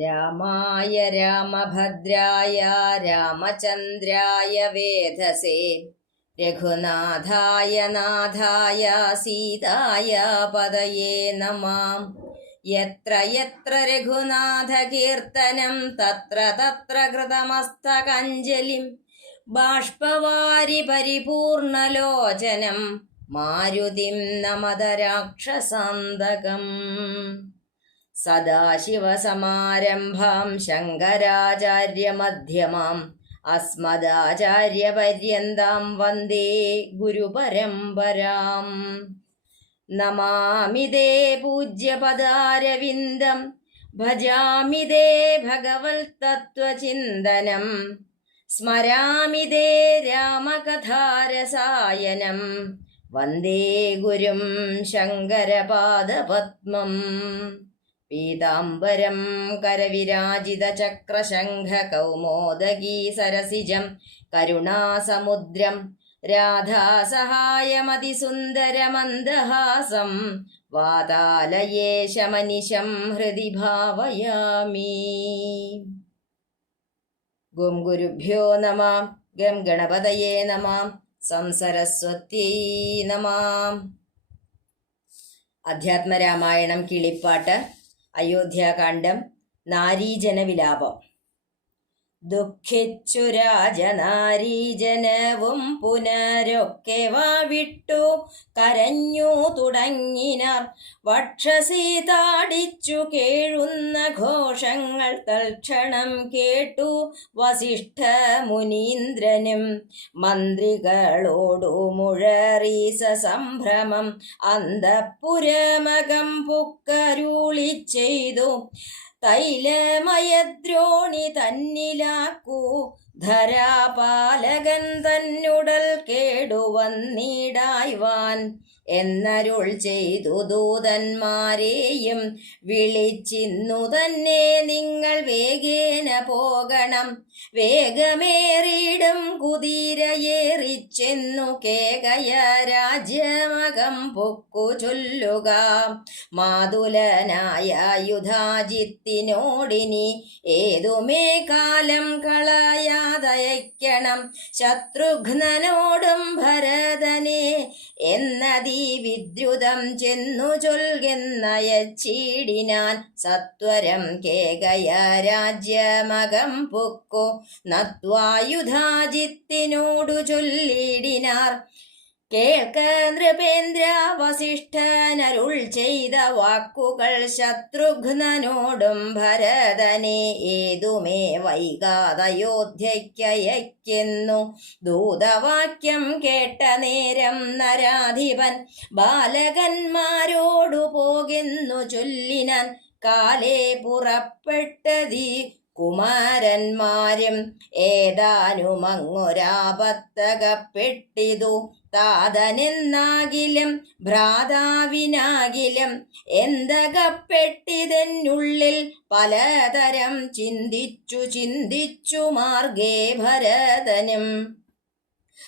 രാമായ രാമഭദ്രായ രാമചന്ദ്രായ വേധസേ രഘുനാഥായ നാഥായ സീതായ പതയേ നമഃ. യത്ര യത്ര രഘുനാഥകീർത്തനം തത്ര തത്ര കൃതമസ്തകഞ്ജലിം ബാഷ്പവാരി പരിപൂർണലോചനം മാരുതിം നമത രാക്ഷസാന്തകം. സദാശിവസമാരംഭാം ശങ്കരാചാര്യമധ്യമാം അസ്മദാചാര്യപര്യന്താം വന്ദേ ഗുരുപരമ്പരാം. നമാമി തേ പൂജ്യപദാരവിന്ദം ഭജാമി തേ ഭഗവത്തത്വചിന്തനം സ്മരാമി തേ രാമകഥാരസായനം വന്ദേ ഗുരും ശങ്കരപാദപദ്മം. പീതാംബരം കരവിരാജിതചക്രശംഖകൗമോദഗീ സരസിജം കരുണാസമുദ്രം രാധാസഹായമതിസുന്ദരമന്ദഹാസം വാതാലയേശമനിശം ഹൃദി ഭാവയാമി. ഗും ഗുരുഭ്യോ നമഃ. ഗം ഗണപതയേ നമഃ. സംസരസ്വത്യൈ നമഃ. അധ്യാത്മരാമായണം കിളിപ്പാട്ട്, അയോധ്യാകാന്ഡം, നാരീജനവിലാപം. ദുഃഖിച്ചു രാജനാരീജനവും പുനരൊക്കെ വാവിട്ടു കരഞ്ഞു തുടങ്ങിനാർ. വക്ഷസി താടിച്ചു കേഴുന്ന ഘോഷങ്ങൾ തൽക്ഷണം കേട്ടു വസിഷ്ഠ മുനീന്ദ്രനും. മന്ത്രികളോടു മുഴറി സസംഭ്രമം അന്തഃപുരമകം പുക്കരുളി ചെയ്തു. തൈലമയദ്രോണി തന്നിലാക്കൂ ധരാപാലകൻ തന്നുടൽ കേടുവന്നിടായ്വാൻ എന്നരുൾ ചെയ്തു ദൂതന്മാരെയും വിളിച്ചിന്നു തന്നെ നിങ്ങൾ വേഗേന പോകണം. വേഗമേറിയിടും കുതിരയേറിച്ചെന്നു കേകയ രാജ്യമകം പൊക്കു ചൊല്ലുക. മാതുലനായ യുധാജിത്തിനോടിനി ഏതുമേ കാലം കളയാതയക്കണം. ശത്രുഘ്നനോടും ഭരതനെ എന്നതീ വിദ്രുതം ചെന്നു ചൊൽകെന്നയച്ചിടിനാൻ. സത്വരം കേകയ രാജ്യമകം പൊക്കു നത്വായുധാജിത്തിനോടു ചൊല്ലിടിനാർ. കേൾക്ക നൃപേന്ദ്ര വസിഷ്ഠനരുൾ ചെയ്ത വാക്കുകൾ ശത്രുഘ്നനോടും ഭരതനെ ഏതുമേ വൈകാതയോധ്യയ്ക്കയക്കുന്നു. ദൂതവാക്യം കേട്ട നേരം നരാധിപൻ ബാലകന്മാരോടു പോകെന്നു ചൊല്ലിനാൻ. കാലേ പുറപ്പെട്ടതീ കുമാരന്മാരും ഏതാനുമങ്ങൊരാപത്തകപ്പെട്ടിതു. താതനെന്നാകിലും ഭ്രാതാവിനാകിലും എന്തകപ്പെട്ടിതെന്നുള്ളിൽ പലതരം ചിന്തിച്ചു മാർഗേ ഭരതനും.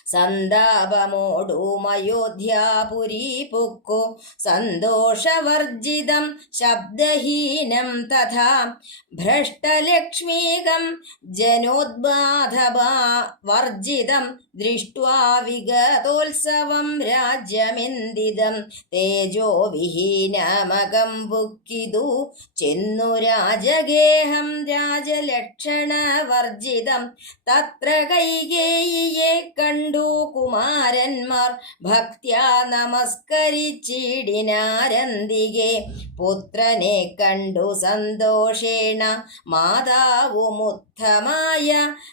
സന്താപമോടുമയോധ്യാപുരി പുക്കു സന്തോഷവർജിതം ശബ്ദഹീനം തഥാ ഭ്രഷ്ടലക്ഷ്മീകം ജനോദ്ബാധവർജിതം ദൃഷ്ട്വാ വിഗതോത്സവം രാജ്യമെന്തിതം. തേജോവിഹീനമകം പുക്കിതു ചെന്നു രാജഗേഹം രാജലക്ഷണവർജിതം. തത്ര കൈകേയിയെ കണ്ടു കുമാരന്മാർ ഭക്ത്യാ നമസ്കരിച്ചിടിനാരന്തികെ. പുത്രനെ കണ്ടു സന്തോഷേണ മാതാവുമുത്തമായ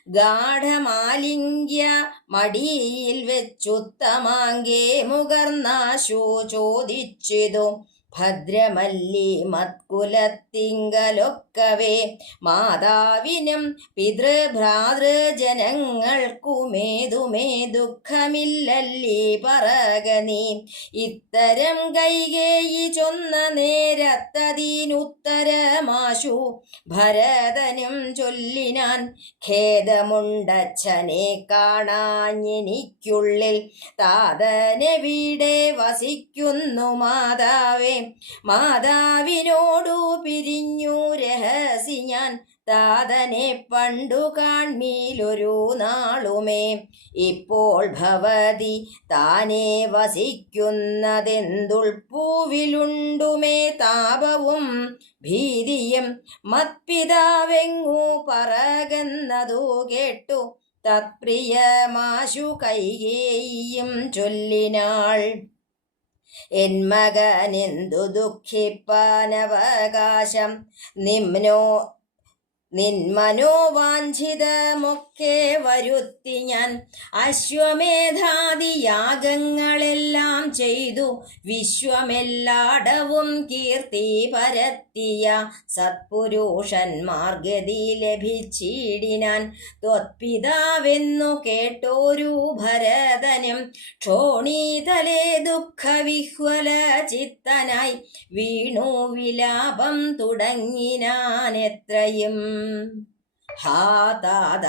ഗാഠമാലിംഗ്യ മടിയിൽ വെച്ചുത്തമാങ്കേ മുകർന്നാശു ചോദിച്ചിതു. ഭദ്രമല്ലി മത്കുലത്തിങ്കലൊക്കവേ മാതാവിനും പിതൃഭ്രാതൃജനങ്ങൾക്കുമേതുമേ ദുഃഖമില്ലല്ലി പറകനീ. ഇത്തരം കൈകേയി ചൊന്ന നേരത്തതിനുത്തരമാശു ഭരതനും ചൊല്ലിനാൻ. ഖേദമുണ്ടച്ഛനെ കാണാഞ്ഞെനിക്കുള്ളിൽ താതനെവിടെ വസിക്കുന്നു മാതാവേ. മാതാവിനോടു പിരിഞ്ഞു രഹസി ഞാൻ താതനെ പണ്ടു കാൺമീലൊരു നാളുമേ. ഇപ്പോൾ ഭവതി താനേ വസിക്കുന്നതെന്തുൾപ്പൂവിലുണ്ടുമേ താപവും ഭീതിയും. മത്പിതാവെങ്ങു പറകുന്നതു കേട്ടു തത്പ്രിയമാശു കൈകേയിയും ചൊല്ലിനാൾ. എൻ മകനെന്തു ദുഃഖിപ്പാനവകാശം നിന്മനോവാഞ്ചിതമൊക്കെ വരുത്തി ഞാൻ. അശ്വമേധാദി യാഗങ്ങളെല്ലാം ചെയ്തു വിശ്വമെല്ലാടവും കീർത്തി പരത്തിയ സത്പുരുഷന്മാർ ഗതി ലഭിച്ചിടിനാൻ. ത്വത്പിതാവെന്നു കേട്ടോരു ഭരതനും ക്ഷോണീതലേ ദുഃഖവിഹ്വല ചിത്തനായി വീണു വിലാപം തുടങ്ങിനാൻ എത്രയും. ഹാ താത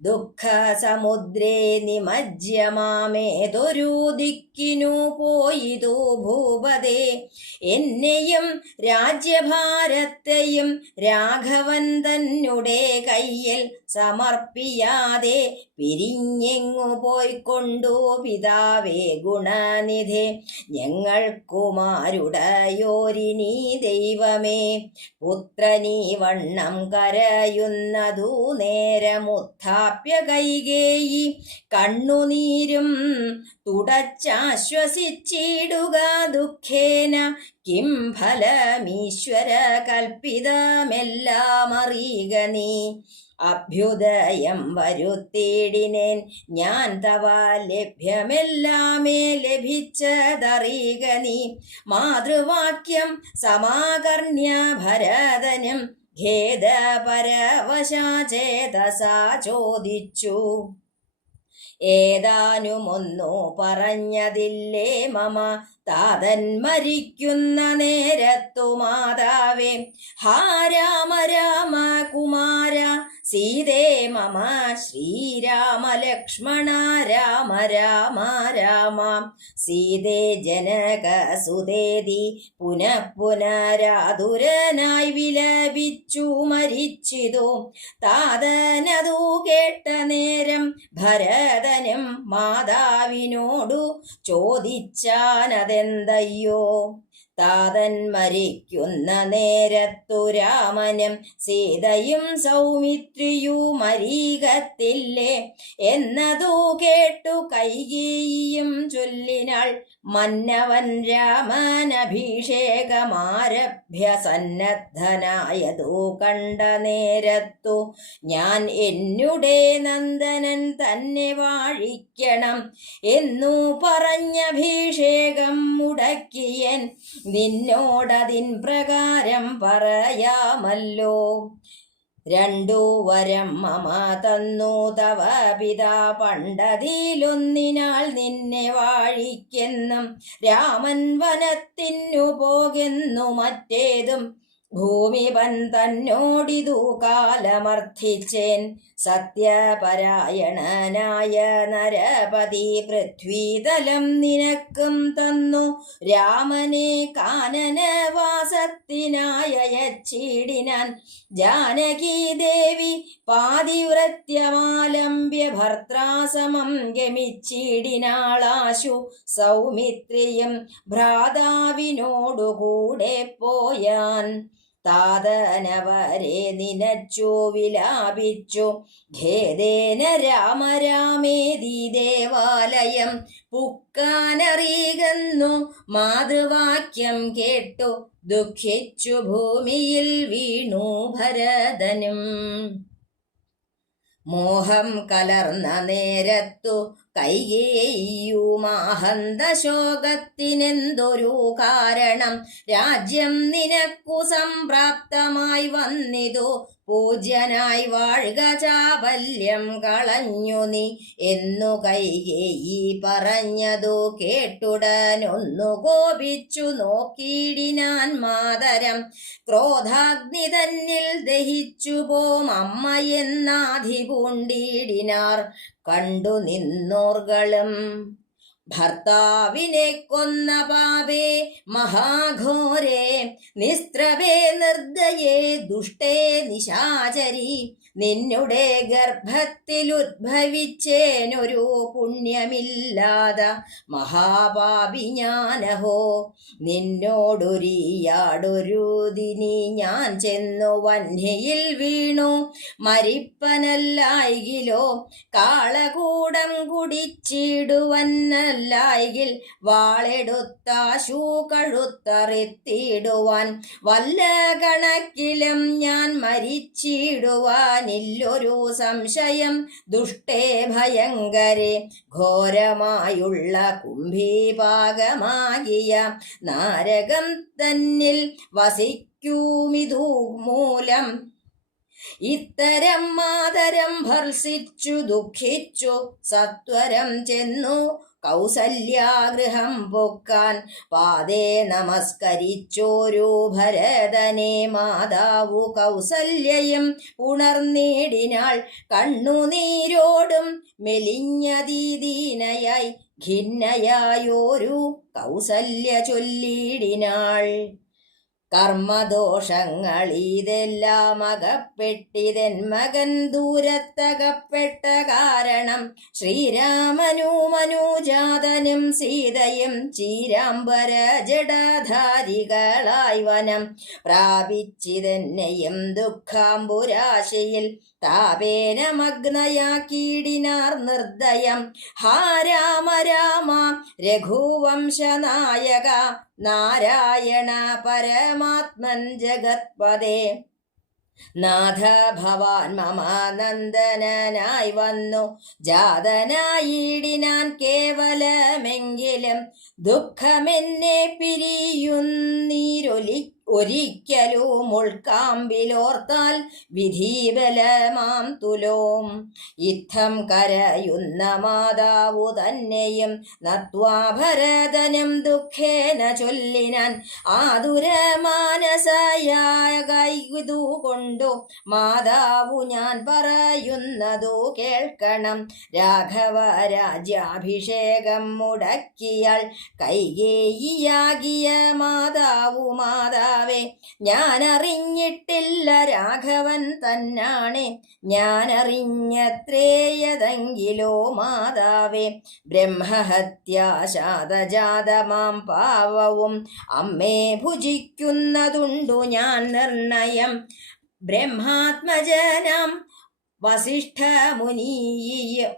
ദുഃഖസമുദ്രേ നിമജ്യമാമേതൊരു ദിക്കിനു പോയിതു ഭൂപതേ. എന്നെയും രാജ്യഭാരത്തെയും രാഘവൻ തന്നെ കയ്യിൽ സമർപ്പിയാതെ പിരിഞ്ഞെങ്ങു പോയിക്കൊണ്ടു പിതാവേ ഗുണനിധേ. ഞങ്ങൾക്കുമാരുടയോരിനി ദൈവമേ. പുത്രനീ വണ്ണം കരയുന്നതു നേരമുത്ഥാപ്യ കൈകേയി കണ്ണുനീരും തുടച്ചാശ്വസിച്ചിടുക ദുഃഖേന. കിം ഫലമീശ്വര കൽപ്പിതമെല്ലാം അറിയുക നീ. അഭ്യുദയം വരുത്തിയിടിനേൻ ഞാൻ തവ ലഭ്യമെല്ലാമേ ലഭിച്ചതറിയുക നീ. മാതൃവാക്യം സമാകർണ്യ ഭരതനും ഖേദപരവശചേതസാ ചോദിച്ചു. ഏതാനുമൊന്നു പറഞ്ഞതില്ലേ മമ താതൻ മരിക്കുന്ന നേരത്തു മാതാവേ. ഹാ രാമ രാമ കുമാര സീതേ മമ ശ്രീരാമ ലക്ഷ്മണ രാമ രാമ രാമ. സീതേ ജനക സുതേതി പുനഃ പുനരാതുരനായി വിലപിച്ചു മരിച്ചിതു. താതനതു കേട്ട നേരം ഭരതനും മാതാവിനോടു ചോദിച്ചാനതെന്തയ്യോ. താതൻ മരിക്കുന്ന നേരത്തു രാമനും സീതയും സൗമിത്രിയും അരികത്തില്ലേ എന്നതു കേട്ടു കൈകേയിയും ചൊല്ലിനാൾ. മന്നവൻ രാമനഭിഷേകമാരഭ്യ സന്നദ്ധനായതു കണ്ട നേരത്തു ഞാൻ എന്നുടെ നന്ദനൻ തന്നെ വാഴിക്കണം എന്നു പറഞ്ഞഭിഷേകം മുടക്കിയൻ. നിന്നോടതിൻ പ്രകാരം പറയാമല്ലോ. രണ്ടു വരം മമ തന്നു തവ പിതാ പണ്ടതിലൊന്നിനാൾ നിന്നെ വാഴിക്കെന്നും. രാമൻ വനത്തിനു പോകെന്നു മറ്റേതും ഭൂമിപൻ തന്നോടിതു കാലമർത്ഥിച്ചേൻ. സത്യപരായണനായ നരപതി പൃഥ്വീതലം നിനക്കും തന്നു. രാമനെ കാനനവാസത്തിനായച്ചിടിനാൻ. ജാനകി ദേവി പാതിവ്രത്യമാലംബ്യ ഭർത്താസമം ഗമിച്ചിടിനാളാശു. സൗമിത്രിയും ഭ്രാതാവിനോടുകൂടെ പോയാൻ. താതനവരെ നിനച്ചു വിലാപിച്ചു ഖേദേന രാമ രാമേതി ദേവാലയം പുക്കാനറിയുന്നു. മാതൃവാക്യം കേട്ടു ദുഃഖിച്ചു ഭൂമിയിൽ വീണു ഭരതനും. മോഹം കലർന്ന നേരത്തു കൈകേയിയുമാഹന്ത ശോകത്തിനെന്തൊരു കാരണം. രാജ്യം നിനക്കു സംപ്രാപ്തമായി വന്നിതു. പൂജ്യനായി വാഴ്ക ചാബല്യം കളഞ്ഞു നീ എന്നു കൈകേയി പറഞ്ഞതു കേട്ടുടനൊന്നു കോപിച്ചു നോക്കിയിടിനാൻ മാതരം. ക്രോധാഗ്നി തന്നിൽ ദഹിച്ചു പോം അമ്മയെന്നാധി പൂണ്ടിടിനാർ. കണ്ടു നിന്നോർകളും ഭർത്താവിനെ കൊന്ന പാപേ മഹാഘോരേ നിസ്ത്രവേ നിർദ്ദയേ ദുഷ്ടേ നിശാചരി നിന്നുടെ ഗർഭത്തിൽ ഉദ്ഭവിച്ചേനൊരു പുണ്യമില്ലാത മഹാപാപി ഞാനഹോ നിന്നോടൊരിയാടൊരുതിനി ഞാൻ ചെന്നു വന്യയിൽ വീണു മരിപ്പനല്ലായികിലോ കാളകൂടം കുടിച്ചിടുവന്നല്ലായികിൽ വാളെടുത്താശു കഴുത്തറിത്തിടുവാൻ വല്ല കണക്കിലും ഞാൻ മരിച്ചിടുവാനില്ലൊരു സംശയം ദുഷ്ടേ ഭയങ്കരെ ഘോരമായുള്ള കുംഭീപാകമാകിയ നാരകം തന്നിൽ വസിക്കൂമിതു മൂലം ഇത്തരം മാതരം ഭർസിച്ചു ദുഃഖിച്ചു സത്വരം ചെന്നു കൗസല്യാഗൃഹം പൊക്കാൻ പാദേ നമസ്കരിച്ചോരു ഭരതനെ മാതാവു കൗസല്യയും ഉണർന്നിടിനാൾ കണ്ണുനീരോടും മെലിഞ്ഞതീദീനയായി ഖിന്നയായോരു കൗസല്യ ചൊല്ലിടിനാൾ കർമ്മദോഷങ്ങളിതെല്ലാം അകപ്പെട്ടിതെൻ മകൻ ദൂരത്തകപ്പെട്ട കാരണം ശ്രീരാമനു മനൂജാതനും സീതയും ചീരാംബര ജഡധാരികളായി വനം പ്രാപിച്ചിതെന്നെയും ദുഃഖാംബുരാശയിൽ താപേന മഗ്നയാക്കീടിനാർ നിർദ്ദയം ഹാ രാമ രാമ രഘുവംശനായക നാരായണ പരമാത്മൻ ജഗത്പദേ നാഥ ഭവാൻ മമ നന്ദനായി വന്നു ജാതനായിടിനാൻ കേവലമെങ്കിലും ദുഃഖമെന്നെ ഒരിക്കലും ഉൾക്കാമ്പിലോർത്താൽ വിധിബലമാം തുലോം ഇത്തം കരയുന്ന മാതാവു തന്നെയും നത്വാ ഭരതനും ദുഃഖേന ചൊല്ലിനാൻ ആതുരമാനസായതു കൊണ്ടു മാതാവു ഞാൻ പറയുന്നതു കേൾക്കണം രാഘവ രാജ്യാഭിഷേകം മുടക്കിയാൽ കൈകേയിയാകിയ മാതാവു മാതാവേ ഞാനറിഞ്ഞിട്ടില്ല രാഘവൻ തന്നാണെ ഞാനറിഞ്ഞത്രേയതെങ്കിലോ മാതാവേ ബ്രഹ്മഹത്യാശാതജാതമാം പാവവും അമ്മേ ഭുജിക്കുന്നതുണ്ടു ഞാൻ നിർണയം ബ്രഹ്മാത്മജനാം വസിഷ്ഠ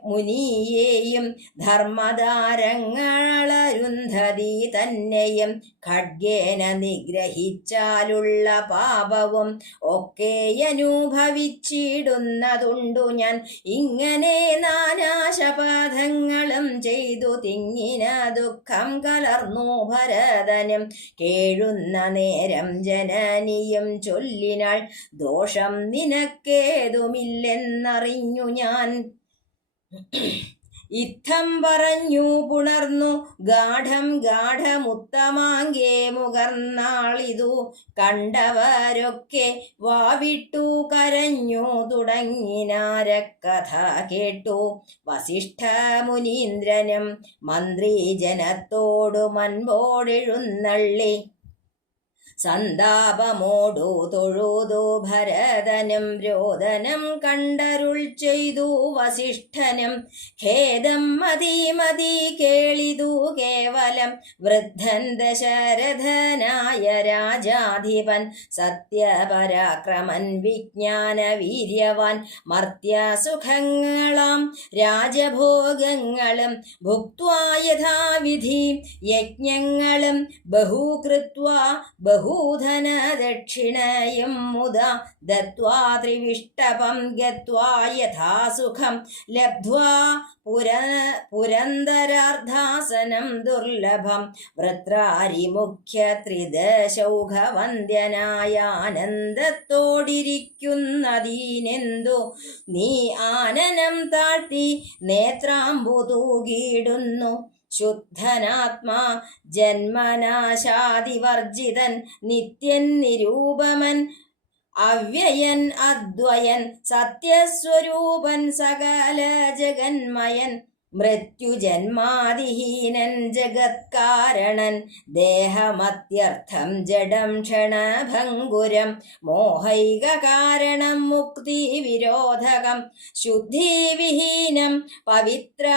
മുനിയേയും ധർമ്മധാരങ്ങളരുന്ധതി തന്നെയും ഖഡ്ഗേന നിഗ്രഹിച്ചാലുള്ള പാപവും ഒക്കെ അനുഭവിച്ചിടുന്നതുണ്ടു ഞാൻ ഇങ്ങനെ നാനാശപഥങ്ങളും ചെയ്തു തിങ്ങിന ദുഃഖം കലർന്നു ഭരതനും കേഴുന്ന നേരം ജനനിയും ചൊല്ലിനാൾ ദോഷം നിനക്കേതുമില്ലെന്നറിഞ്ഞു ഞാൻ ഇത്തം പറഞ്ഞു പുണർന്നു ഗാഠമുത്തമാങ്കേ മുകർന്നാളിതു കണ്ടവരൊക്കെ വാവിട്ടു കരഞ്ഞു തുടങ്ങിനാരക്കഥ കേട്ടു വസിഷ്ഠ മുനീന്ദ്രനും മന്ത്രിജനത്തോടു മൻപോടെഴുന്നള്ളി സന്താപമോടു തൊഴുതു ഭരതനും രോദനം കണ്ടരുൾ ചെയ്തു വസിഷ്ഠനും ഖേദം മതി കേളിതു കേവലം വൃദ്ധൻ ദശരഥനായ രാജാധിപൻ സത്യപരാക്രമൻ വിജ്ഞാന വീര്യവാൻ മർത്യസുഖങ്ങളാം രാജഭോഗങ്ങളും ഭുക്ത്വാ യഥാവിധി യജ്ഞങ്ങളും ബഹൂകൃത്വാ ബഹൂധന ദക്ഷിണയും മുദ ദത്വാ ത്രിവിഷ്ടപം ഗത്വാ യഥാസുഖം ലബ്ധ്വാ പുരന്ദരാർദ്ധാസനം ദുർലഭം വൃത്രാരിമുഖ്യ ത്രിദശൗഘവന്ദ്യനായ ആനന്ദത്തോടിരിക്കുന്നതീനെന്തു നീ ആനനം താഴ്ത്തി നേത്രാംബു തൂകിയിടുന്നു ശുദ്ധനാത്മാ ജന്മനാശാദിവർജിതൻ നിത്യൻ നിരൂപമൻ അവ്യയൻ അദ്വയൻ സത്യസ്വരൂപൻ സകല ജഗന്മയൻ മൃത്യുജന്മാദിഹീനൻ ജഗത്കാരണൻ ദേഹമത്യർത്ഥം ജഡം ക്ഷണഭംഗുരം മോഹൈക കാരണം മുക്തി വിരോധകം ശുദ്ധിവിഹീനം പവിത്രമില്ലാട്ടുമേ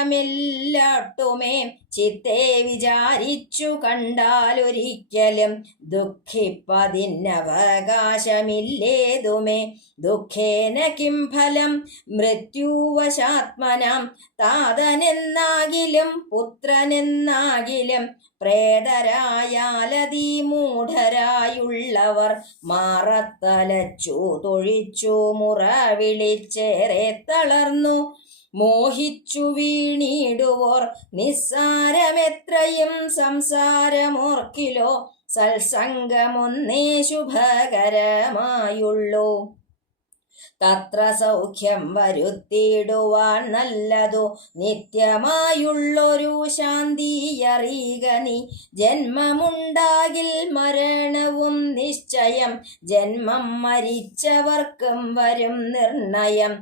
ചിത്തെ വിചാരിച്ചു കണ്ടാലൊരിക്കലും ദുഃഖിപ്പതിന്നവകാശമില്ലേതുമേ ദുഃഖേന കിം ഫലം മൃത്യുവശാത്മനാം താതനെന്നാകിലും പുത്രനെന്നാകിലും പ്രേതരായാലതീ മൂഢരായുള്ളവർ മാറത്തലച്ചു തൊഴിച്ചു മുറ വിളിച്ചേറെ തളർന്നു മോഹിച്ചു വീണിടുവോർ നിസ്സാരമെത്രയും സംസാരമോർക്കിലോ സത്സംഗമൊന്നേ ശുഭകരമായുള്ളൂ തത്ര സൗഖ്യം വരുത്തിയിടുവാൻ നല്ലതു നിത്യമായുള്ളൊരു ശാന്തിയറിയുക നീ ജന്മമുണ്ടാകിൽ മരണവും നിശ്ചയം ജന്മം മരിച്ചവർക്കും വരും നിർണയം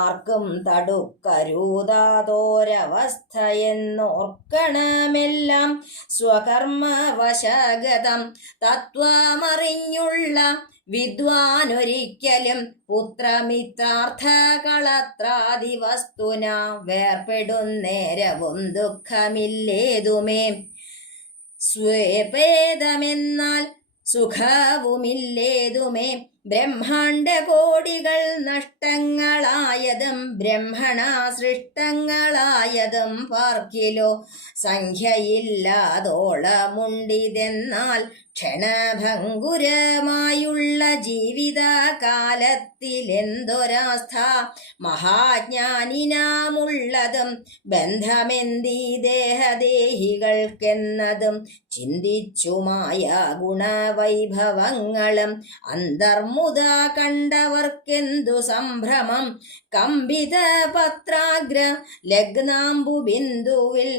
ആർക്കും തടുക്കരുതാതോരവസ്ഥയെന്നോർക്കണമെല്ലാം സ്വകർമ്മവശഗതം തത്വമറിഞ്ഞുള്ള വിദ്വാനൊരിക്കലും പുത്രമിത്രാർത്ഥകളത്രാദി വസ്തുന വേർപ്പെടുന്നേരവും ദുഃഖമില്ലേതുമേ സ്വേപേദമെന്നാൽ സുഖവുമില്ലേതുമേ ബ്രഹ്മാണ്ഡ കോടികൾ നഷ്ടങ്ങളായതും ബ്രഹ്മണ സൃഷ്ടങ്ങളായതും പാർക്കിലോ സംഖ്യയില്ലാതോളമുണ്ടിതെന്നാൽ ക്ഷണഭംഗുരമായുള്ള ജീവിതകാലത്തിലെന്തൊരാസ്ഥ മഹാജ്ഞാനിനാമുള്ളതും ബന്ധമെന്തീ ദേഹദേഹികൾക്കെന്നതും ചിന്തിച്ചുമായ ഗുണവൈഭവങ്ങളും അന്തർമുദ കണ്ടവർക്കെന്തു സംഭ്രമം കമ്പിത പത്രാഗ്ര ലഗ്നാംബു ബിന്ദുവിൽ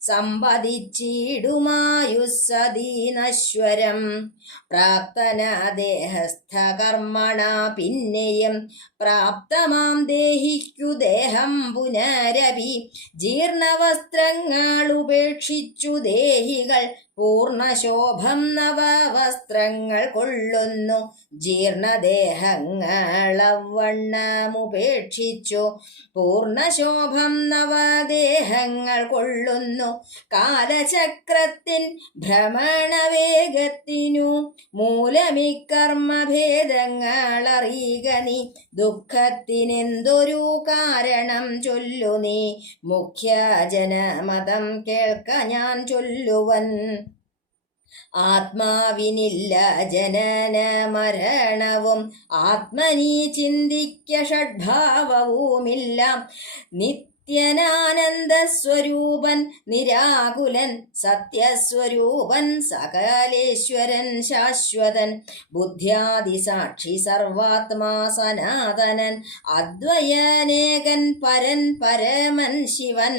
സമ്പദിച്ചിടുമായുസ്സദീനശ്വരം പ്രാപ്തന ദേഹസ്ഥ കർമ്മണ പിന്നെയും പ്രാപ്തമാം ദേഹിക്കു ദേഹം പുനരപി ജീർണവസ്ത്രങ്ങൾ ഉപേക്ഷിച്ചു ദേഹികൾ പൂർണ്ണശോഭം നവവസ്ത്രങ്ങൾ കൊള്ളുന്നു ജീർണദേഹങ്ങളവണ്ണമുപേക്ഷിച്ചു പൂർണ്ണശോഭം നവദേഹങ്ങൾ കൊള്ളുന്നു കാലചക്രത്തിൻ ഭ്രമണവേഗത്തിനു മൂലമിക്കർമ്മഭേദങ്ങൾ അറിയുക നീ ദുഃഖത്തിനെന്തൊരു കാരണം ചൊല്ലു നീ മുഖ്യജനമതം കേൾക്ക ഞാൻ ചൊല്ലുവൻ ആത്മാവിനില്ല ജനന മരണവും ആത്മനി ചിന്തിക്ക ഷഡ്ഭാവവുമില്ല നിത്യനാനന്ദസ്വരൂപൻ നിരാകുലൻ സത്യസ്വരൂപൻ സകലേശ്വരൻ ശാശ്വതൻ ബുദ്ധ്യാദിസാക്ഷി സർവാത്മാ സനാതനൻ അദ്വയനേകൻ പരൻ പരമൻ ശിവൻ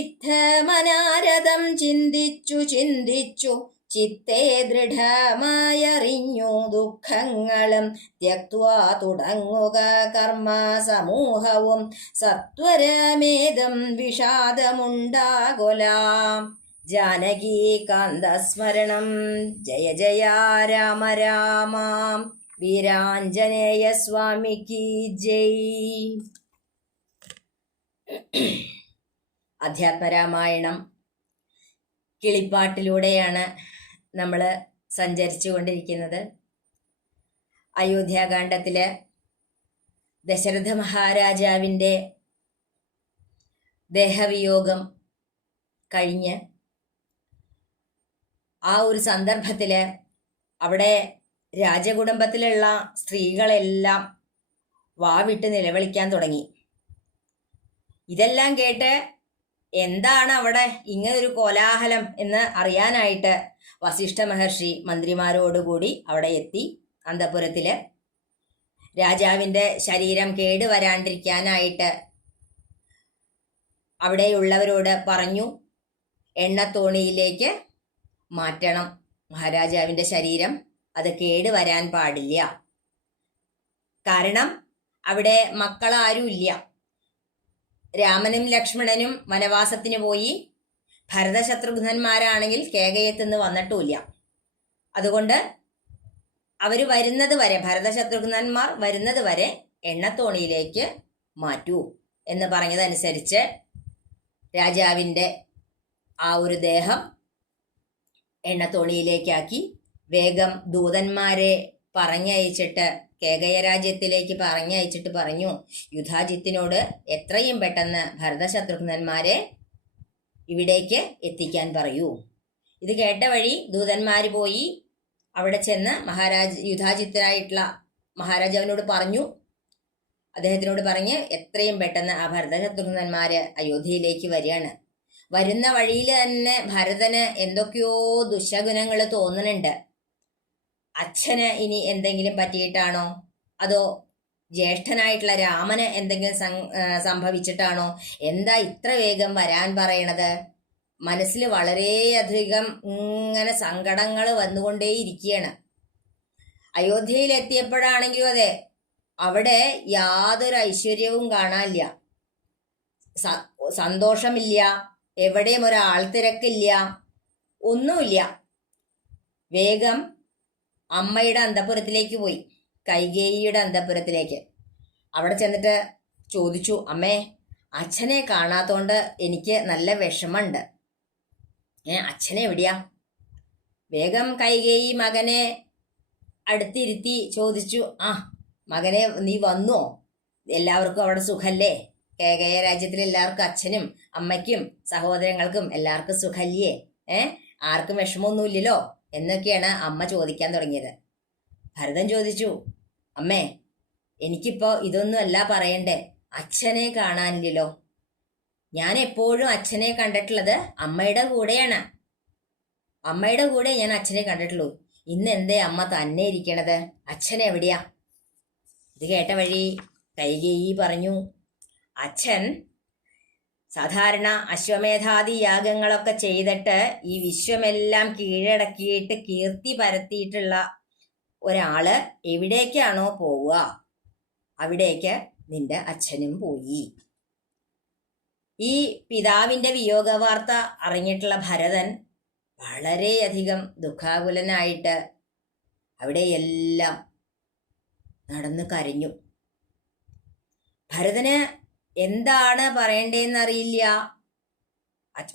ഇത്തമനാരതം ചിന്തിച്ചു ചിന്തിച്ചു ചിത്തേ ദൃഢമായറിഞ്ഞു ദുഃഖങ്ങളും ത്യക്വാ തുടങ്ങുക കർമ്മ സമൂഹവും സത്വരമേദം വിഷാദമുണ്ടാകൊലാം ജാനകീകാന്തസ്മരണം ജയ ജയ രാമ രാമ വീരാഞ്ജനേയ സ്വാമിക്ക് ജയ്. അധ്യാത്മരാമായണം കിളിപ്പാട്ടിലൂടെയാണ് നമ്മൾ സഞ്ചരിച്ചു കൊണ്ടിരിക്കുന്നത്. അയോധ്യാകാന്ഡത്തില് ദശരഥ മഹാരാജാവിൻ്റെ ദേഹവിയോഗം കഴിഞ്ഞ് ആ ഒരു സന്ദർഭത്തില് അവിടെ രാജകുടുംബത്തിലുള്ള സ്ത്രീകളെല്ലാം വാവിട്ട് നിലവിളിക്കാൻ തുടങ്ങി. ഇതെല്ലാം കേട്ട് എന്താണ് അവിടെ ഇങ്ങനൊരു കോലാഹലം എന്ന് അറിയാനായിട്ട് വസിഷ്ഠ മഹർഷി മന്ത്രിമാരോടുകൂടി അവിടെ എത്തി. അന്തഃപുരത്തില് രാജാവിൻ്റെ ശരീരം കേടുവരാണ്ടിരിക്കാനായിട്ട് അവിടെയുള്ളവരോട് പറഞ്ഞു, എണ്ണത്തോണിയിലേക്ക് മാറ്റണം മഹാരാജാവിൻ്റെ ശരീരം, അത് കേടുവരാൻ പാടില്ല. കാരണം അവിടെ മക്കളാരും ഇല്ല. രാമനും ലക്ഷ്മണനും വനവാസത്തിന് പോയി. ഭരതശത്രുഘ്നന്മാരാണെങ്കിൽ കേകയത്തുനിന്ന് വന്നിട്ടുമില്ല. അതുകൊണ്ട് അവർ വരുന്നത് വരെ, ഭരതശത്രുഘ്നന്മാർ വരുന്നത് വരെ എണ്ണത്തോണിയിലേക്ക് മാറ്റൂ എന്ന് പറഞ്ഞതനുസരിച്ച് രാജാവിൻ്റെ ആ ഒരു ദേഹം എണ്ണത്തോണിയിലേക്കാക്കി വേഗം ദൂതന്മാരെ പറഞ്ഞയച്ചിട്ട് കേകയ രാജ്യത്തിലേക്ക് പറഞ്ഞയച്ചിട്ട് പറഞ്ഞു, യുധാജിത്തിനോട് എത്രയും പെട്ടെന്ന് ഭരതശത്രുഘ്നന്മാരെ ഇവിടേക്ക് എത്തിക്കാൻ പറയൂ. ഇത് കേട്ട വഴി ദൂതന്മാർ പോയി അവിടെ ചെന്ന് യുധാജിത്തനായിട്ടുള്ള മഹാരാജാവിനോട് പറഞ്ഞു. അദ്ദേഹത്തിനോട് പറഞ്ഞ് എത്രയും പെട്ടെന്ന് ആ ഭരതശത്രുഘ്നന്മാര് അയോധ്യയിലേക്ക് വരികയാണ്. വരുന്ന വഴിയിൽ തന്നെ ഭരതന് എന്തൊക്കെയോ ദുശകുനങ്ങൾ തോന്നുന്നുണ്ട്. അച്ഛന് ഇനി എന്തെങ്കിലും പറ്റിയിട്ടാണോ, അതോ ജ്യേഷ്ഠനായിട്ടുള്ള രാമന് എന്തെങ്കിലും സംഭവിച്ചിട്ടാണോ, എന്താ ഇത്ര വേഗം വരാൻ പറയണത്? മനസ്സിൽ വളരെയധികം ഇങ്ങനെ സങ്കടങ്ങൾ വന്നുകൊണ്ടേയിരിക്കുകയാണ്. അയോധ്യയിൽ എത്തിയപ്പോഴാണെങ്കിലും അതെ, അവിടെ യാതൊരു ഐശ്വര്യവും കാണാനില്ല, സന്തോഷമില്ല, എവിടെയും ഒരാൾ തിരക്കില്ല, ഒന്നുമില്ല. വേഗം അമ്മയുടെ അന്തഃപുരത്തിലേക്ക് പോയി, കൈകേയിയുടെ അന്തഃപുരത്തിലേക്ക്. അവിടെ ചെന്നിട്ട് ചോദിച്ചു, അമ്മേ, അച്ഛനെ കാണാത്തോണ്ട് എനിക്ക് നല്ല വിഷമമുണ്ട്. അച്ഛനെ എവിടെയാ? വേഗം കൈകേയി മകനെ അടുത്തിരുത്തി ചോദിച്ചു, ആ മകനെ, നീ വന്നോ? എല്ലാവർക്കും അവിടെ സുഖല്ലേ? കേകയ രാജ്യത്തിൽ എല്ലാവർക്കും, അച്ഛനും അമ്മയ്ക്കും സഹോദരങ്ങൾക്കും എല്ലാവർക്കും സുഖല്ലേ? ആർക്കും വിഷമമൊന്നുമില്ലല്ലോ എന്നൊക്കെയാണ് അമ്മ ചോദിക്കാൻ തുടങ്ങിയത്. ഭരതൻ ചോദിച്ചു, അമ്മേ, എനിക്കിപ്പോ ഇതൊന്നും അല്ല പറയണ്ടേ, അച്ഛനെ കാണാനില്ലല്ലോ. ഞാൻ എപ്പോഴും അച്ഛനെ കണ്ടിട്ടുള്ളത് അമ്മയുടെ കൂടെയാണ്. അമ്മയുടെ കൂടെ ഞാൻ അച്ഛനെ കണ്ടിട്ടുള്ളൂ. ഇന്ന് എന്തേ അമ്മ തന്നെ ഇരിക്കണത്? അച്ഛൻ എവിടെയാ? ഇത് കേട്ട വഴി കൈകേയി പറഞ്ഞു, അച്ഛൻ സാധാരണ അശ്വമേധാദി യാഗങ്ങളൊക്കെ ചെയ്തിട്ട് ഈ വിശ്വമെല്ലാം കീഴടക്കിയിട്ട് കീർത്തി പരത്തിയിട്ടുള്ള ഒരാള് എവിടേക്കാണോ പോവുക, അവിടേക്ക് നിന്റെ അച്ഛനും പോയി. ഈ പിതാവിന്റെ വിയോഗ വാർത്ത അറിഞ്ഞിട്ടുള്ള ഭരതൻ വളരെയധികം ദുഃഖാകുലനായിട്ട് അവിടെയെല്ലാം നടന്നു കരഞ്ഞു. ഭരതന് എന്താണ് പറയണ്ടേന്നറിയില്ല.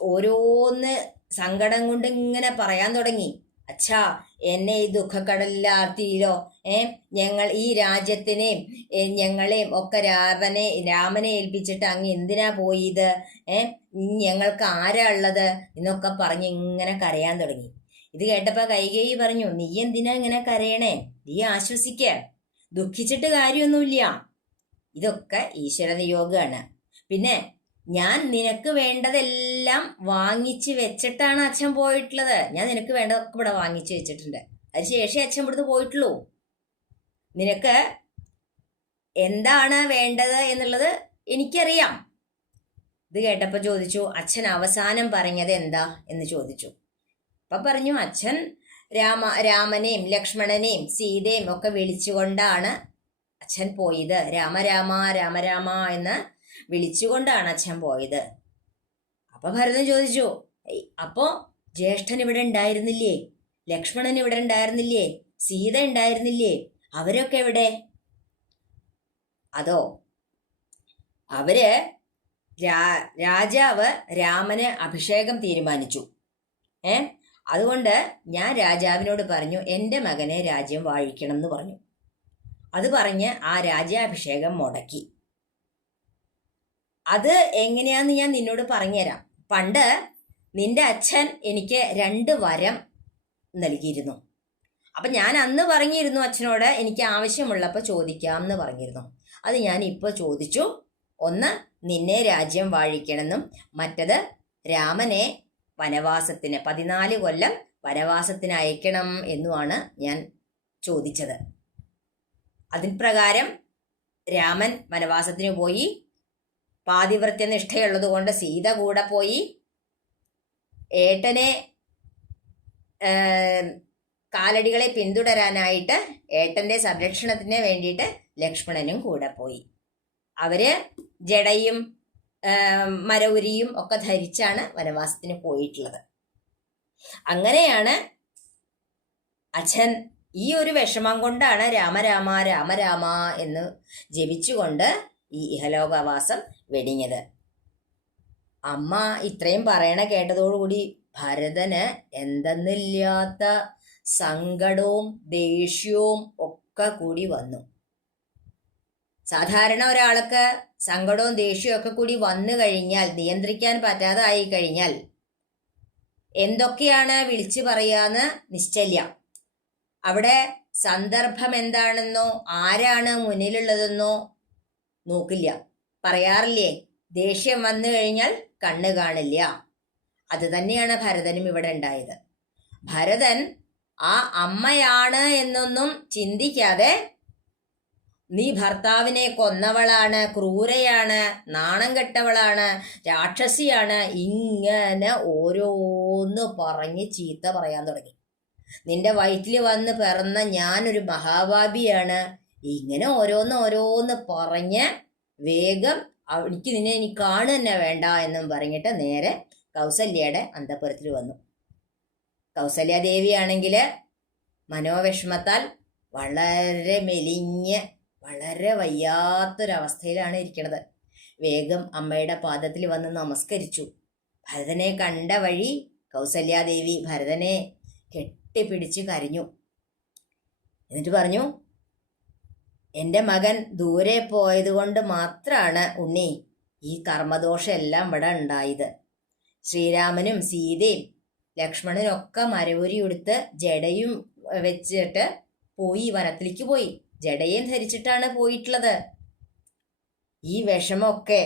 ഓരോന്ന് സങ്കടം കൊണ്ട് ഇങ്ങനെ പറയാൻ തുടങ്ങി. അച്ഛാ, എന്നെ ഈ ദുഃഖക്കടലിൽ ആർത്തിയിലോ, ഞങ്ങൾ ഈ രാജ്യത്തിനെയും ഞങ്ങളെയും ഒക്കെ രാമനെ ഏൽപ്പിച്ചിട്ട് അങ്ങ് എന്തിനാ പോയത്? ഞങ്ങൾക്ക് ആരാ ഉള്ളത് എന്നൊക്കെ പറഞ്ഞ് ഇങ്ങനെ കരയാൻ തുടങ്ങി. ഇത് കേട്ടപ്പോ കൈകേയി പറഞ്ഞു, നീ എന്തിനാ ഇങ്ങനെ കരയണേ? നീ ആശ്വസിക്ക, ദുഃഖിച്ചിട്ട് കാര്യമൊന്നുമില്ല. ഇതൊക്കെ ഈശ്വര നിയോഗമാണ്. പിന്നെ ഞാൻ നിനക്ക് വേണ്ടതെല്ലാം വാങ്ങിച്ചു വെച്ചിട്ടാണ് അച്ഛൻ പോയിട്ടുള്ളത്. ഞാൻ നിനക്ക് വേണ്ടതൊക്കെ ഇവിടെ വാങ്ങിച്ചു വെച്ചിട്ടുണ്ട്. അതിനുശേഷം അച്ഛൻ ഇവിടുന്ന് പോയിട്ടുള്ളൂ. നിനക്ക് എന്താണ് വേണ്ടത് എന്നുള്ളത് എനിക്കറിയാം. ഇത് കേട്ടപ്പോൾ ചോദിച്ചു, അച്ഛൻ അവസാനം പറഞ്ഞത് എന്താ എന്ന് ചോദിച്ചു. അപ്പൊ പറഞ്ഞു, അച്ഛൻ രാമനെയും ലക്ഷ്മണനെയും സീതയും ഒക്കെ വിളിച്ചുകൊണ്ടാണ് അച്ഛൻ പോയത്. രാമരാമ രാമരാമ എന്ന് വിളിച്ചുകൊണ്ടാണ് അച്ഛൻ പോയത്. അപ്പൊ ഭരതൻ ചോദിച്ചു, അപ്പോ ജ്യേഷ്ഠൻ ഇവിടെ ഉണ്ടായിരുന്നില്ലേ? ലക്ഷ്മണൻ ഇവിടെ ഉണ്ടായിരുന്നില്ലേ? സീത ഉണ്ടായിരുന്നില്ലേ? അവരൊക്കെ എവിടെ? അതോ, അവര് രാജാവ് രാമന് അഭിഷേകം തീരുമാനിച്ചു. അതുകൊണ്ട് ഞാൻ രാജാവിനോട് പറഞ്ഞു, എൻ്റെ മകനെ രാജ്യം വാഴിക്കണം എന്ന് പറഞ്ഞു. അത് പറഞ്ഞ് ആ രാജ്യാഭിഷേകം മുടക്കി. അത് എങ്ങനെയാന്ന് ഞാൻ നിന്നോട് പറഞ്ഞുതരാം. പണ്ട് നിന്റെ അച്ഛൻ എനിക്ക് 2 വരം നൽകിയിരുന്നു. അപ്പൊ ഞാൻ അന്ന് പറഞ്ഞിരുന്നു അച്ഛനോട്, എനിക്ക് ആവശ്യമുള്ളപ്പോൾ ചോദിക്കാം എന്ന് പറഞ്ഞിരുന്നു. അത് ഞാൻ ഇപ്പോൾ ചോദിച്ചു. ഒന്ന്, നിന്നെ രാജ്യം വാഴിക്കണമെന്നും മറ്റത് രാമനെ വനവാസത്തിന് 14 കൊല്ലം വനവാസത്തിന് അയക്കണം എന്നുമാണ് ഞാൻ ചോദിച്ചത്. അതിൻ പ്രകാരം രാമൻ വനവാസത്തിന് പോയി. പാതിവ്രത്യ നിഷ്ഠയുള്ളത് കൊണ്ട് സീത കൂടെ പോയി. ഏട്ടനെ കാലടികളെ പിന്തുടരാനായിട്ട് ഏട്ടന്റെ സംരക്ഷണത്തിന് വേണ്ടിയിട്ട് ലക്ഷ്മണനും കൂടെ പോയി. അവര് ജടയും മരവുരിയും ഒക്കെ ധരിച്ചാണ് വനവാസത്തിന് പോയിട്ടുള്ളത്. അങ്ങനെയാണ് അച്ഛൻ ഈ ഒരു വിഷമം കൊണ്ടാണ് രാമരാമ രാമരാമ എന്ന് ജപിച്ചുകൊണ്ട് ഈ ഇഹലോകവാസം വെടിഞ്ഞത്. അമ്മ ഇത്രയും പറയണ കേട്ടതോടുകൂടി ഭരതന് എന്തെന്നില്ലാത്ത സങ്കടവും ദേഷ്യവും ഒക്കെ കൂടി വന്നു. സാധാരണ ഒരാൾക്ക് സങ്കടവും ദേഷ്യവും ഒക്കെ കൂടി വന്നു കഴിഞ്ഞാൽ, നിയന്ത്രിക്കാൻ പറ്റാതെ ആയി കഴിഞ്ഞാൽ എന്തൊക്കെയാണ് വിളിച്ചു പറയാന്ന് നിശ്ചല്യ. അവിടെ സന്ദർഭം എന്താണെന്നോ ആരാണ് മുന്നിലുള്ളതെന്നോ നോക്കില്ല. പറയാറില്ലേ, ദേഷ്യം വന്നു കഴിഞ്ഞാൽ കണ്ണ് കാണില്ല. അത് തന്നെയാണ് ഭരതനും ഇവിടെ ഉണ്ടായത്. ഭരതൻ ആ അമ്മയാണ് എന്നൊന്നും ചിന്തിക്കാതെ നീ ഭർത്താവിനെ കൊന്നവളാണ്, ക്രൂരയാണ്, നാണം കെട്ടവളാണ്, രാക്ഷസിയാണ്, ഇങ്ങനെ ഓരോന്ന് പറഞ്ഞ് ചീത്ത പറയാൻ തുടങ്ങി. നിന്റെ വയറ്റിൽ വന്ന് പിറന്ന ഞാനൊരു മഹാഭാവിയാണ്, ഇങ്ങനെ ഓരോന്ന് പറഞ്ഞ് വേഗം എനിക്ക് നിന്നെ ഇനി കാണുക തന്നെ വേണ്ട എന്നും പറഞ്ഞിട്ട് നേരെ കൗസല്യയുടെ അന്തഃപുരത്തിൽ വന്നു. കൗസല്യാദേവിയാണെങ്കിൽ മനോവിഷമത്താൽ വളരെ മെലിഞ്ഞ് വളരെ വയ്യാത്തൊരവസ്ഥയിലാണ് ഇരിക്കുന്നത്. വേഗം അമ്മയുടെ പാദത്തിൽ വന്ന് നമസ്കരിച്ചു. ഭരതനെ കണ്ട വഴി കൗസല്യാദേവി ഭരതനെ കെട്ടിപ്പിടിച്ച് കരഞ്ഞു. എന്നിട്ട് പറഞ്ഞു, എൻ്റെ മകൻ ദൂരെ പോയത് കൊണ്ട് മാത്രമാണ് ഉണ്ണി ഈ കർമ്മദോഷം എല്ലാം ഇവിടെ ഉണ്ടായത്. ശ്രീരാമനും സീതയും ലക്ഷ്മണനും ഒക്കെ മരവുരി ഉടുത്ത് ജടയും വെച്ചിട്ട് പോയി, വനത്തിലേക്ക് പോയി. ജടയും ധരിച്ചിട്ടാണ് പോയിട്ടുള്ളത്. ഈ വിഷമമൊക്കെ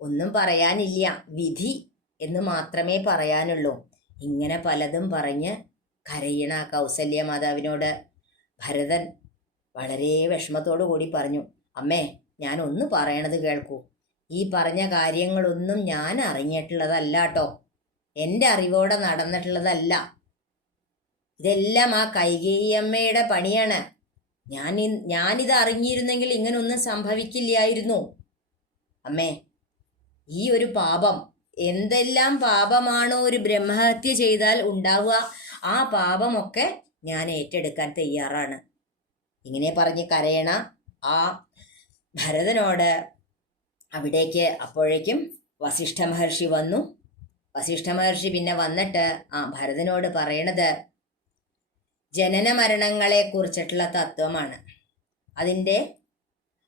ഒന്നും പറയാനില്ല, വിധി എന്ന് മാത്രമേ പറയാനുള്ളൂ. ഇങ്ങനെ പലതും പറഞ്ഞ് കരയണ കൗസല്യ മാതാവിനോട് ഭരതൻ വളരെ വിഷമത്തോടു കൂടി പറഞ്ഞു, അമ്മേ, ഞാൻ ഒന്ന് പറയണത് കേൾക്കൂ. ഈ പറഞ്ഞ കാര്യങ്ങളൊന്നും ഞാൻ അറിഞ്ഞിട്ടുള്ളതല്ല കേട്ടോ, എൻ്റെ അറിവോടെ നടന്നിട്ടുള്ളതല്ല. ഇതെല്ലാം ആ കൈകേയിയമ്മയുടെ പണിയാണ്. ഞാനിത് അറിഞ്ഞിരുന്നെങ്കിൽ ഇങ്ങനൊന്നും സംഭവിക്കില്ലായിരുന്നു. അമ്മേ, ഈ ഒരു പാപം, എന്തെല്ലാം പാപമാണോ ഒരു ബ്രഹ്മഹത്യ ചെയ്താൽ ഉണ്ടാവുക, ആ പാപമൊക്കെ ഞാൻ ഏറ്റെടുക്കാൻ തയ്യാറാണ്. ഇങ്ങനെ പറഞ്ഞ് കരയണ ആ ഭരതനോട് അവിടേക്ക് അപ്പോഴേക്കും വസിഷ്ഠ മഹർഷി വന്നു. വസിഷ്ഠ മഹർഷി പിന്നെ വന്നിട്ട് ആ ഭരതനോട് പറയണത് ജനന മരണങ്ങളെ കുറിച്ചിട്ടുള്ള തത്വമാണ്. അതിൻ്റെ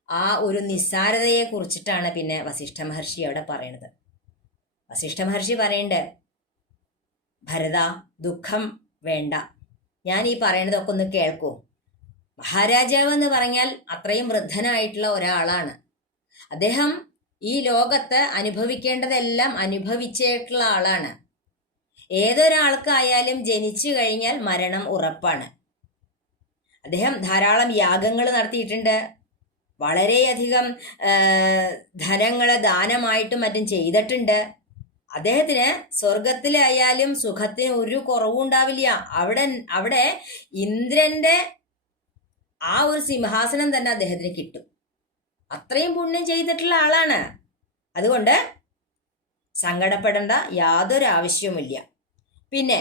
ആ ഒരു നിസ്സാരതയെ കുറിച്ചിട്ടാണ് പിന്നെ വസിഷ്ഠ മഹർഷി അവിടെ പറയണത്. വസിഷ്ഠ മഹർഷി പറയണ്ട്, ഭരത, ദുഃഖം വേണ്ട, ഞാൻ ഈ പറയണതൊക്കെ ഒന്ന് കേൾക്കൂ. മഹാരാജാവ് എന്ന് പറഞ്ഞാൽ അത്രയും വൃദ്ധനായിട്ടുള്ള ഒരാളാണ്. അദ്ദേഹം ഈ ലോകത്ത് അനുഭവിക്കേണ്ടതെല്ലാം അനുഭവിച്ചിട്ടുള്ള ആളാണ്. ഏതൊരാൾക്കായാലും ജനിച്ചു കഴിഞ്ഞാൽ മരണം ഉറപ്പാണ്. അദ്ദേഹം ധാരാളം യാഗങ്ങൾ നടത്തിയിട്ടുണ്ട്. വളരെയധികം ധനങ്ങൾ ദാനമായിട്ടും മറ്റും ചെയ്തിട്ടുണ്ട്. അദ്ദേഹത്തിന് സ്വർഗത്തിലായാലും സുഖത്തിന് ഒരു കുറവും ഉണ്ടാവില്ല. അവിടെ ഇന്ദ്രന്റെ ആ ഒരു സിംഹാസനം തന്നെ അദ്ദേഹത്തിന് കിട്ടും. അത്രയും പുണ്യം ചെയ്തിട്ടുള്ള ആളാണ്. അതുകൊണ്ട് സങ്കടപ്പെടേണ്ട യാതൊരു ആവശ്യവുമില്ല. പിന്നെ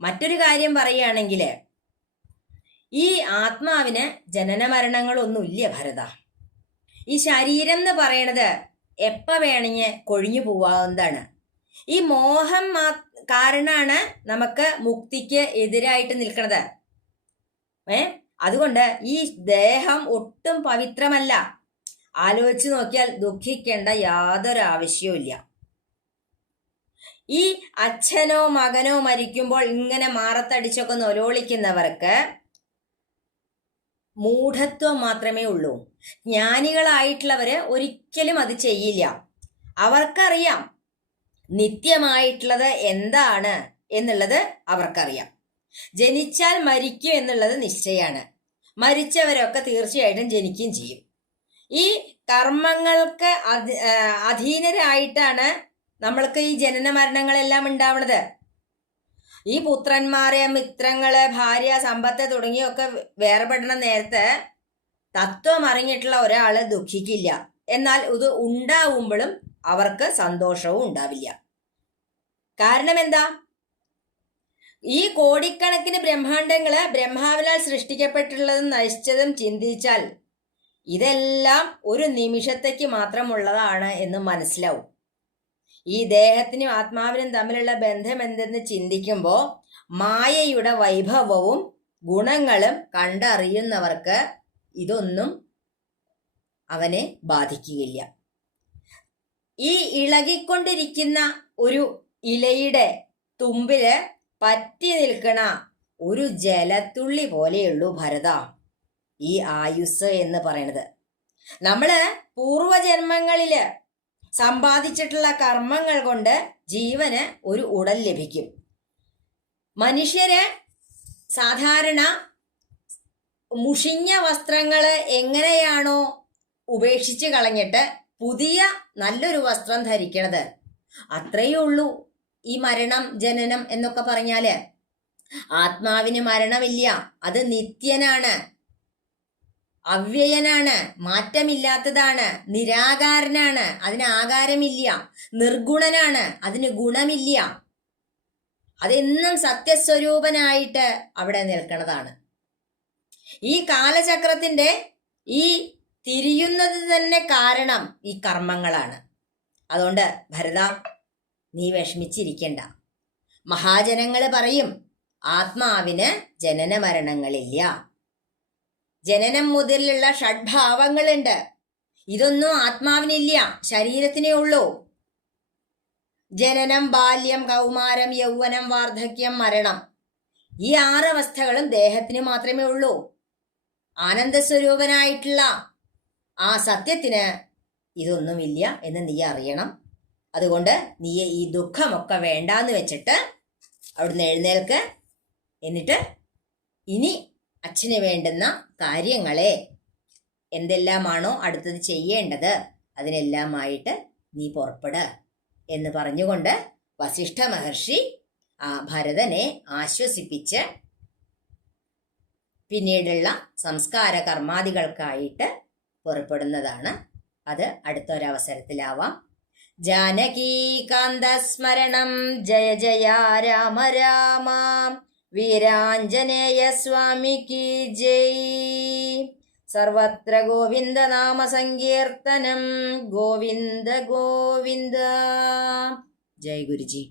മറ്റൊരു കാര്യം പറയുകയാണെങ്കിൽ, ഈ ആത്മാവിന് ജനന മരണങ്ങളൊന്നുമില്ല ഭരത. ഈ ശരീരം എന്ന് പറയണത് എപ്പോൾ വേണമെങ്കിൽ കൊഴിഞ്ഞു പോവാവുന്നതാണ്. ഈ മോഹം കാരണമാണ് നമുക്ക് മുക്തിക്ക് എതിരായിട്ട് നിൽക്കുന്നത്. അതുകൊണ്ട് ഈ ദേഹം ഒട്ടും പവിത്രമല്ല. ആലോചിച്ച് നോക്കിയാൽ ദുഃഖിക്കേണ്ട യാതൊരു ആവശ്യവുമില്ല. ഈ അച്ഛനോ മകനോ മരിക്കുമ്പോൾ ഇങ്ങനെ മാറത്തടിച്ചൊക്കെ നൊലോളിക്കുന്നവർക്ക് മൂഢത്വം മാത്രമേ ഉള്ളൂ. ജ്ഞാനികളായിട്ടുള്ളവര് ഒരിക്കലും അത് ചെയ്യില്ല. അവർക്കറിയാം നിത്യമായിട്ടുള്ളത് എന്താണ് എന്നുള്ളത് അവർക്കറിയാം. ജനിച്ചാൽ മരിക്കും എന്നുള്ളത് നിശ്ചയമാണ്. മരിച്ചവരൊക്കെ തീർച്ചയായിട്ടും ജനിക്കുകയും ചെയ്യും. ഈ കർമ്മങ്ങൾക്ക് അധീനരായിട്ടാണ് നമ്മൾക്ക് ഈ ജനന മരണങ്ങളെല്ലാം ഉണ്ടാവുന്നത്. ഈ പുത്രന്മാരെ, മിത്രങ്ങള്, ഭാര്യ, സമ്പത്ത് തുടങ്ങിയൊക്കെ വേർപെടുന്ന നേരത്ത് തത്വം അറിഞ്ഞിട്ടുള്ള ഒരാള് ദുഃഖിക്കില്ല. എന്നാൽ ഇത് ഉണ്ടാവുമ്പോഴും അവർക്ക് സന്തോഷവും ഉണ്ടാവില്ല. കാരണം എന്താ? ഈ കോടിക്കണക്കിന് ബ്രഹ്മാണ്ടങ്ങള് ബ്രഹ്മാവിനാൽ സൃഷ്ടിക്കപ്പെട്ടിട്ടുള്ളതും നശിച്ചതും ചിന്തിച്ചാൽ ഇതെല്ലാം ഒരു നിമിഷത്തേക്ക് മാത്രമുള്ളതാണ് എന്ന് മനസ്സിലാവും. ഈ ദേഹത്തിനും ആത്മാവിനും തമ്മിലുള്ള ബന്ധം എന്തെന്ന് ചിന്തിക്കുമ്പോൾ മായയുടെ വൈഭവവും ഗുണങ്ങളും കണ്ടറിയുന്നവർക്ക് ഇതൊന്നും അവനെ ബാധിക്കുകയില്ല. ഈ ഇളകിക്കൊണ്ടിരിക്കുന്ന ഒരു ഇലയുടെ തുമ്പില് പറ്റി നിൽക്കണ ഒരു ജലത്തുള്ളി പോലെയുള്ളൂ ഭരത ഈ ആയുസ് എന്ന് പറയുന്നത്. നമ്മള് പൂർവജന്മങ്ങളില് സമ്പാദിച്ചിട്ടുള്ള കർമ്മങ്ങൾ കൊണ്ട് ജീവന് ഒരു ഉടൽ ലഭിക്കും. മനുഷ്യര് സാധാരണ മുഷിഞ്ഞ വസ്ത്രങ്ങള് എങ്ങനെയാണോ ഉപേക്ഷിച്ച് കളഞ്ഞിട്ട് പുതിയ നല്ലൊരു വസ്ത്രം ധരിക്കണത്, അത്രയേ ഉള്ളൂ ഈ മരണം ജനനം എന്നൊക്കെ പറഞ്ഞാല്. ആത്മാവിന് മരണമില്ല, അത് നിത്യനാണ്, അവ്യയനാണ്, മാറ്റമില്ലാത്തതാണ്, നിരാകാരനാണ്, അതിന് ആകാരമില്ല, നിർഗുണനാണ്, അതിന് ഗുണമില്ല, അതെന്നും സത്യസ്വരൂപനായിട്ട് അവിടെ നിൽക്കുന്നതാണ്. ഈ കാലചക്രത്തിന്റെ ഈ തിരിയുന്നത് തന്നെ കാരണം ഈ കർമ്മങ്ങളാണ്. അതുകൊണ്ട് ഭരത, നീ വിഷമിച്ചിരിക്കണ്ട. മഹാജനങ്ങൾ പറയും ആത്മാവിന് ജനന മരണങ്ങളില്ല. ജനനം മുതലുള്ള ഷഡ്ഭാവങ്ങളുണ്ട്, ഇതൊന്നും ആത്മാവിനില്ല, ശരീരത്തിനേ ഉള്ളൂ. ജനനം, ബാല്യം, കൗമാരം, യൗവനം, വാർദ്ധക്യം, മരണം, ഈ 6 അവസ്ഥകളും ദേഹത്തിന് മാത്രമേ ഉള്ളൂ. ആനന്ദസ്വരൂപനായിട്ടുള്ള ആ സത്യത്തിന് ഇതൊന്നുമില്ല എന്ന് നീ അറിയണം. അതുകൊണ്ട് നീ ഈ ദുഃഖമൊക്കെ വേണ്ടാന്ന് വെച്ചിട്ട് അവിടുന്ന് എഴുന്നേൽക്ക്. എന്നിട്ട് ഇനി അച്ഛന് വേണ്ടുന്ന കാര്യങ്ങളെ എന്തെല്ലാമാണോ അടുത്തത് ചെയ്യേണ്ടത് അതിനെല്ലാമായിട്ട് നീ പുറപ്പെട് എന്ന് പറഞ്ഞുകൊണ്ട് വസിഷ്ഠ മഹർഷി ആ ഭരതനെ ആശ്വസിപ്പിച്ച് പിന്നീടുള്ള സംസ്കാര കർമാദികൾക്കായിട്ട് പുറപ്പെടുന്നതാണ്. അത് അടുത്തൊരവസരത്തിലാവാം. ജാനകീകാന്തസ്മരണം ജയ ജയ രാമ രാമ. വീരാഞ്ജനേയ സ്വാമിക്ക് ജയ്. സർവത്ര ഗോവിന്ദ നാമ സങ്കീർത്തനം. ഗോവിന്ദ ഗോവിന്ദ. ജയ് ഗുരുജി.